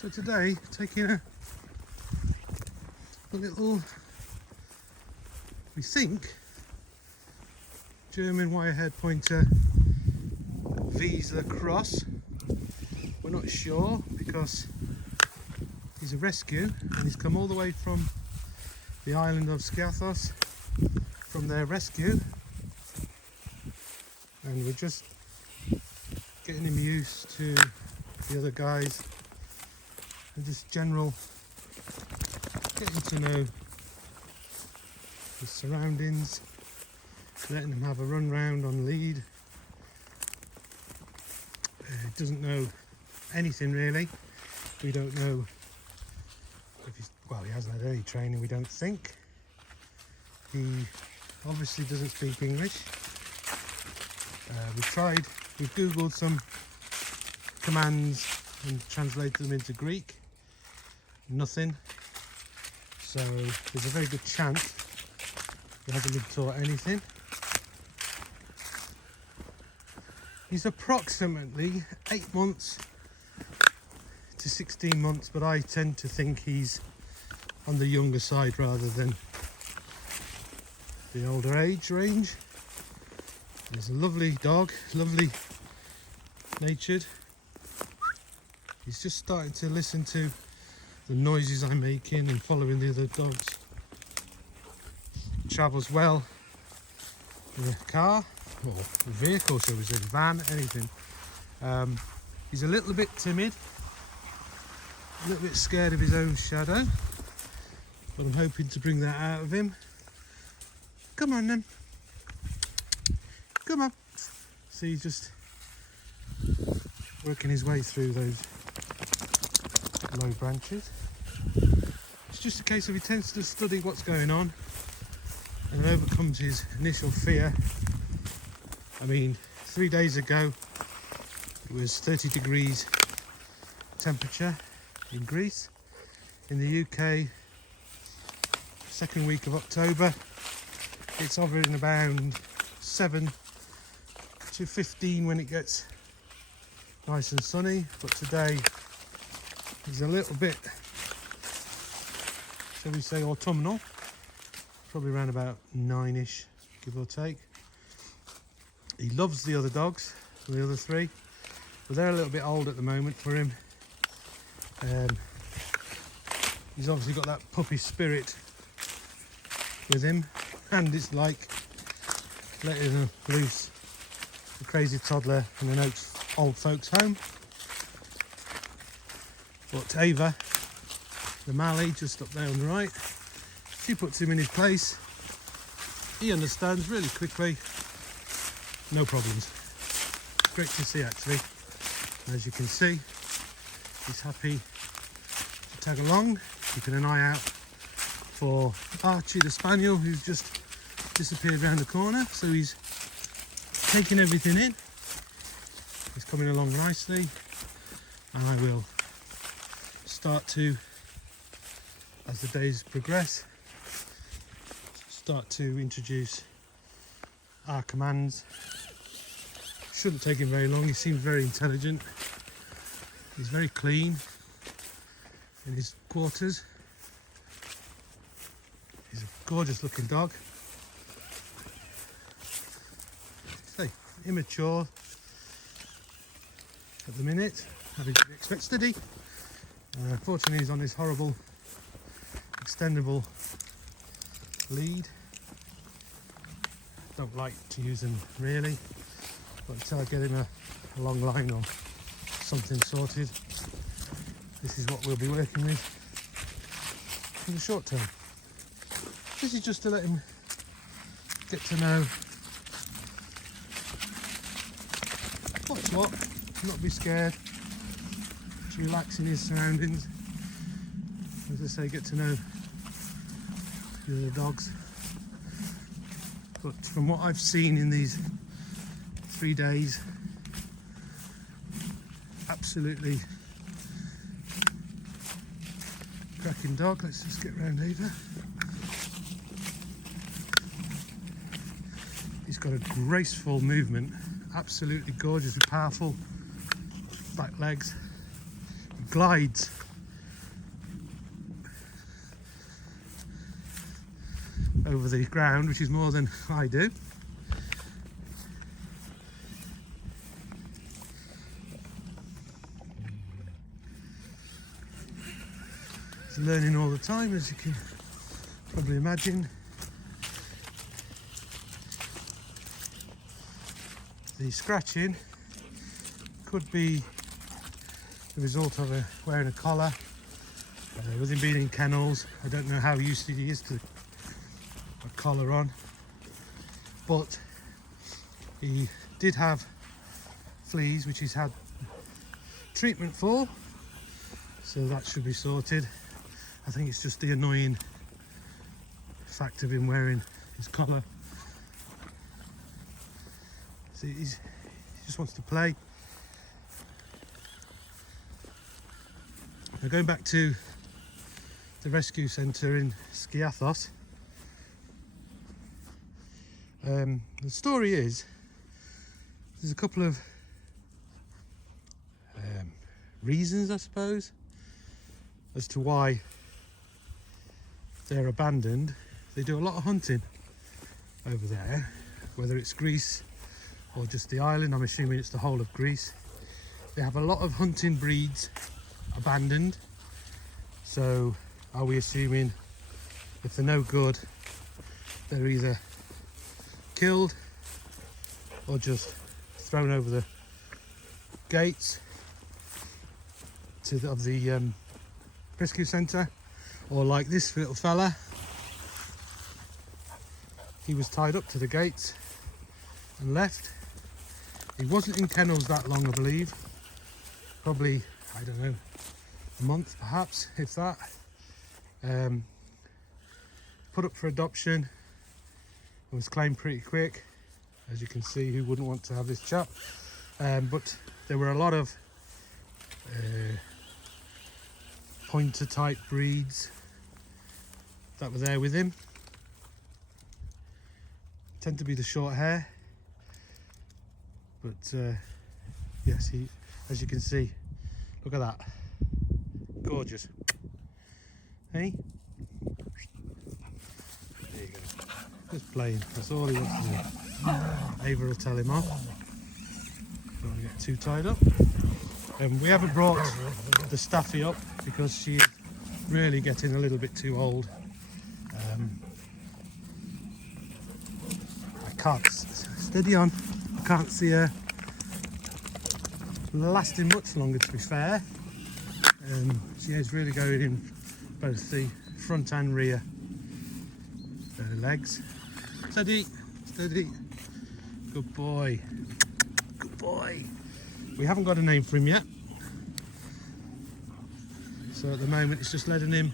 So today, taking a little, we think, German wire-haired pointer Wiesler cross. We're not sure because he's a rescue and he's come all the way from the island of Skiathos from their rescue, and we're just getting him used to the other guys and just general getting to know his surroundings, letting him have a run round on lead. He doesn't know anything really. We don't know if he's, well, he hasn't had any training, we don't think. He obviously doesn't speak English. We've googled some commands and translated them into Greek. Nothing. So there's a very good chance he hasn't been taught anything. He's approximately 8 months to 16 months, but I tend to think he's on the younger side rather than the older age range. He's a lovely dog, lovely natured. He's just starting to listen to the noises I'm making and following the other dogs. Travels well in a car or a vehicle, so it's a van, anything. He's a little bit timid, a little bit scared of his own shadow, but I'm hoping to bring that out of him. Come on then. Come on. See, he's just working his way through those low branches. It's just a case of he tends to study what's going on and overcomes his initial fear. I mean, 3 days ago it was 30 degrees temperature in Greece. In the UK, second week of October, it's hovering around 7 to 15 when it gets nice and sunny, but today is a little bit, shall we say, autumnal, probably around about 9ish, give or take. He loves the other dogs, the other three, but they're a little bit old at the moment for him. He's obviously got that puppy spirit with him, and it's like letting loose a crazy toddler in an old folks home. But Ava, the Mallee, just up there on the right, she puts him in his place. He understands really quickly, no problems. Great to see actually. As you can see, he's happy to tag along, keeping an eye out for Archie the Spaniel, who's just disappeared around the corner, so he's taking everything in. He's coming along nicely, and I will start to, as the days progress, start to introduce our commands. Shouldn't take him very long. He seems very intelligent. He's very clean in his quarters. He's a gorgeous looking dog. Say, immature at the minute, having to expect steady. Unfortunately, he's on this horrible extendable lead. Don't like to use them really, but until I get him a long line or something sorted, this is what we'll be working with in the short term. This is just to let him get to know what's what, not be scared, to relax in his surroundings. As I say, get to know the other dogs. But from what I've seen in these 3 days, absolutely cracking dog. Let's just get round over. He's got a graceful movement, absolutely gorgeous with powerful back legs. He glides over the ground, which is more than I do. He's learning all the time, as you can probably imagine. The scratching could be the result of wearing a collar. With him being in kennels, I don't know how used he is to a collar on, but he did have fleas which he's had treatment for, so that should be sorted. I think it's just the annoying fact of him wearing his collar. See, he just wants to play. Now, going back to the rescue centre in Skiathos, the story is there's a couple of reasons, I suppose, as to why they're abandoned. They do a lot of hunting over there, whether it's Greece or just the island. I'm assuming it's the whole of Greece. They have a lot of hunting breeds abandoned, so are we assuming if they're no good, they're either killed or just thrown over the gates of the rescue centre? Or like this little fella, he was tied up to the gates and left. He wasn't in kennels that long, I believe. Probably, I don't know, a month perhaps, if that. Put up for adoption, was claimed pretty quick. As you can see, who wouldn't want to have this chap? But there were a lot of pointer type breeds that were there with him. Tend to be the short hair, but yes, he, as you can see, look at that, gorgeous. Hey, there you go, just playing, that's all he wants to do. Ava will tell him off, don't want to get too tied up. We haven't brought the Staffy up because she's really getting a little bit too old. I can't, steady on, I can't see her lasting much longer, to be fair. She is really going in both the front and rear legs. Steady, steady, good boy, good boy. We haven't got a name for him yet, so at the moment it's just letting him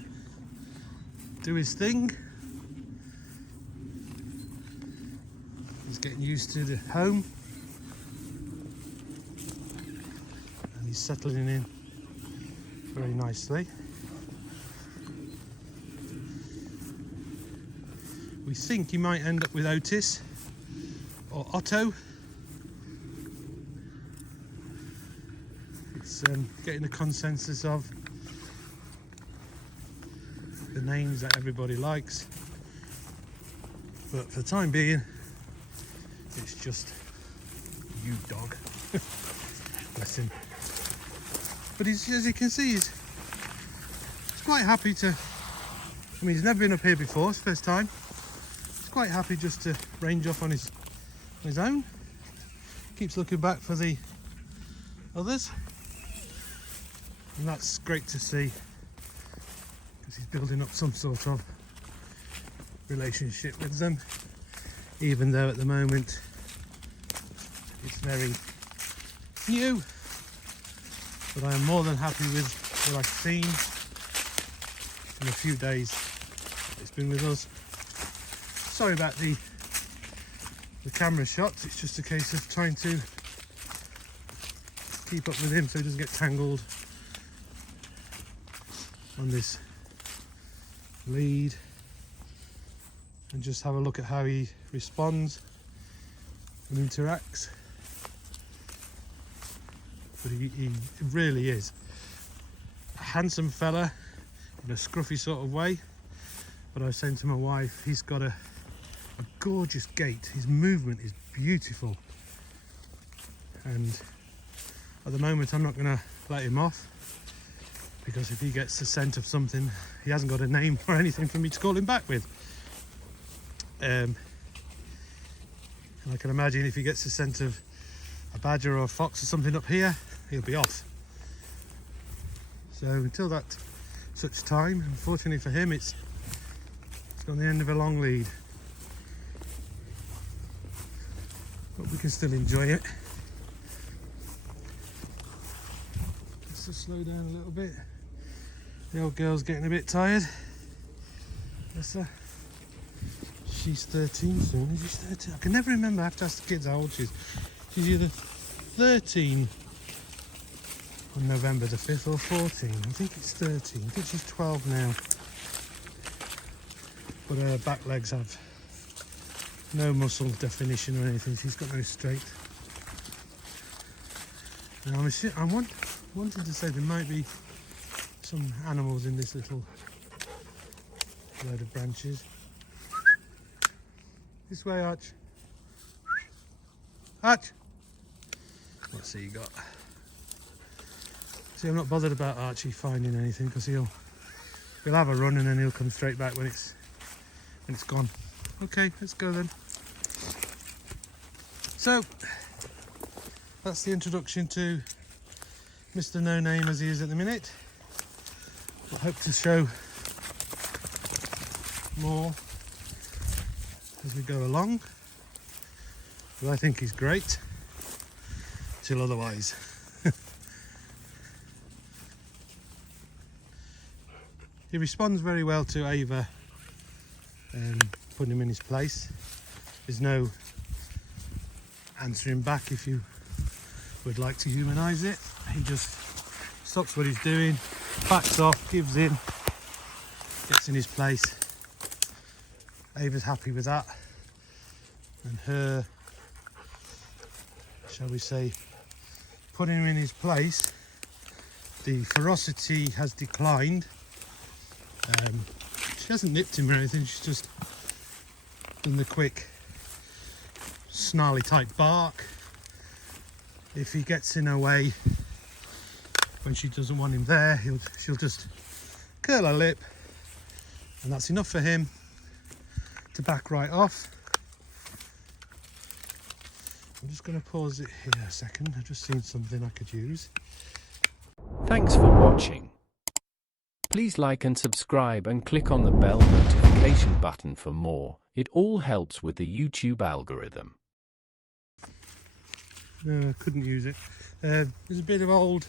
do his thing. He's getting used to the home and he's settling in very nicely. We think he might end up with Otis or Otto. It's getting a consensus of the names that everybody likes, but for the time being it's just you, dog. Bless him. But he's, as you can see, he's quite happy to, I mean, he's never been up here before, it's the first time. He's quite happy just to range off on his own. Keeps looking back for the others, and that's great to see, because he's building up some sort of relationship with them, even though at the moment it's very new. But I am more than happy with what I've seen in a few days it's been with us. Sorry about the camera shots, it's just a case of trying to keep up with him so he doesn't get tangled on this lead, and just have a look at how he responds and interacts. But he really is a handsome fella in a scruffy sort of way. But I was saying to my wife, he's got a gorgeous gait. His movement is beautiful. And at the moment I'm not going to let him off, because if he gets the scent of something, he hasn't got a name or anything for me to call him back with. And I can imagine if he gets the scent of a badger or a fox or something up here, he'll be off. So until that such time, unfortunately for him, it's on the end of a long lead. But we can still enjoy it. Just to slow down a little bit. The old girl's getting a bit tired. Bless her. She's 13 soon. Is she 13? I can never remember. I have to ask the kids how old she is. She's either 13 on November the 5th or 14. I think it's 13. I think she's 12 now. But her back legs have no muscle definition or anything. She's got no strength. Now I'm wanting to say there might be some animals in this little load of branches. This way, Arch. Arch! What's he got? See, I'm not bothered about Archie finding anything, because he'll have a run and then he'll come straight back when it's gone. Okay, let's go then. So that's the introduction to Mr. No Name as he is at the minute. I hope to show more as we go along, but I think he's great till otherwise. He responds very well to Ava putting him in his place. There's no answering back if you would like to humanise it. He just stops what he's doing, backs off, gives in, gets in his place. Ava's happy with that, and her, shall we say, putting him in his place, the ferocity has declined. She hasn't nipped him or anything, she's just done the quick snarly type bark. If he gets in her way when she doesn't want him there, she'll just curl her lip, and that's enough for him to back right off. I'm just going to pause it here a second. I've just seen something I could use. Thanks for watching. Please like and subscribe and click on the bell notification button for more. It all helps with the YouTube algorithm. No, I couldn't use it. There's a bit of old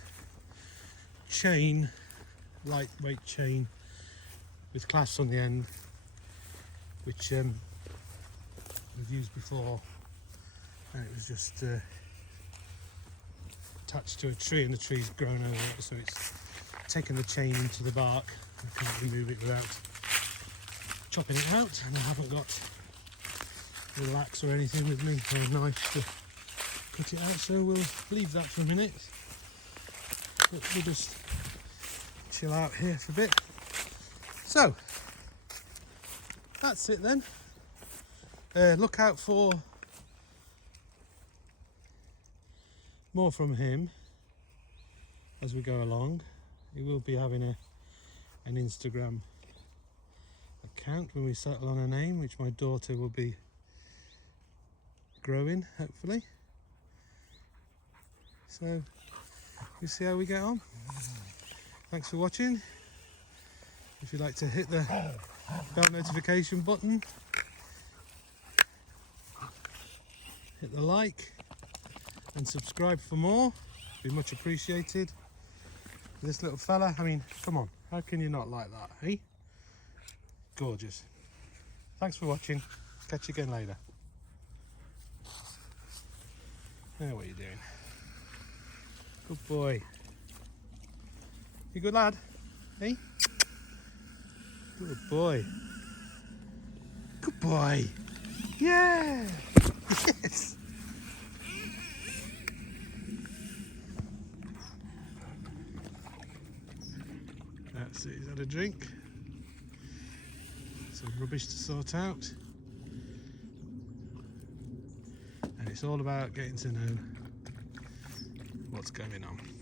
chain, lightweight chain with clasps on the end, which we've used before, and it was just attached to a tree, and the tree's grown over it, so it's taken the chain into the bark. I can't remove it without chopping it out, and I haven't got a little axe or anything with me, or a knife to cut it out, so we'll leave that for a minute. But we'll just chill out here for a bit. So that's it then. Look out for more from him as we go along. He will be having an Instagram account when we settle on a name, which my daughter will be growing, hopefully. So we'll see how we get on. Thanks for watching. If you'd like to hit the bell notification button, hit the like and subscribe for more, it'd be much appreciated. This little fella, I mean, come on, how can you not like that, eh? Gorgeous. Thanks for watching. Catch you again later. Now what are you doing? Good boy. You good lad? Eh? Good boy. Good boy. Yeah! Yes! That's it, he's had a drink. some rubbish to sort out, and it's all about getting to know what's going on.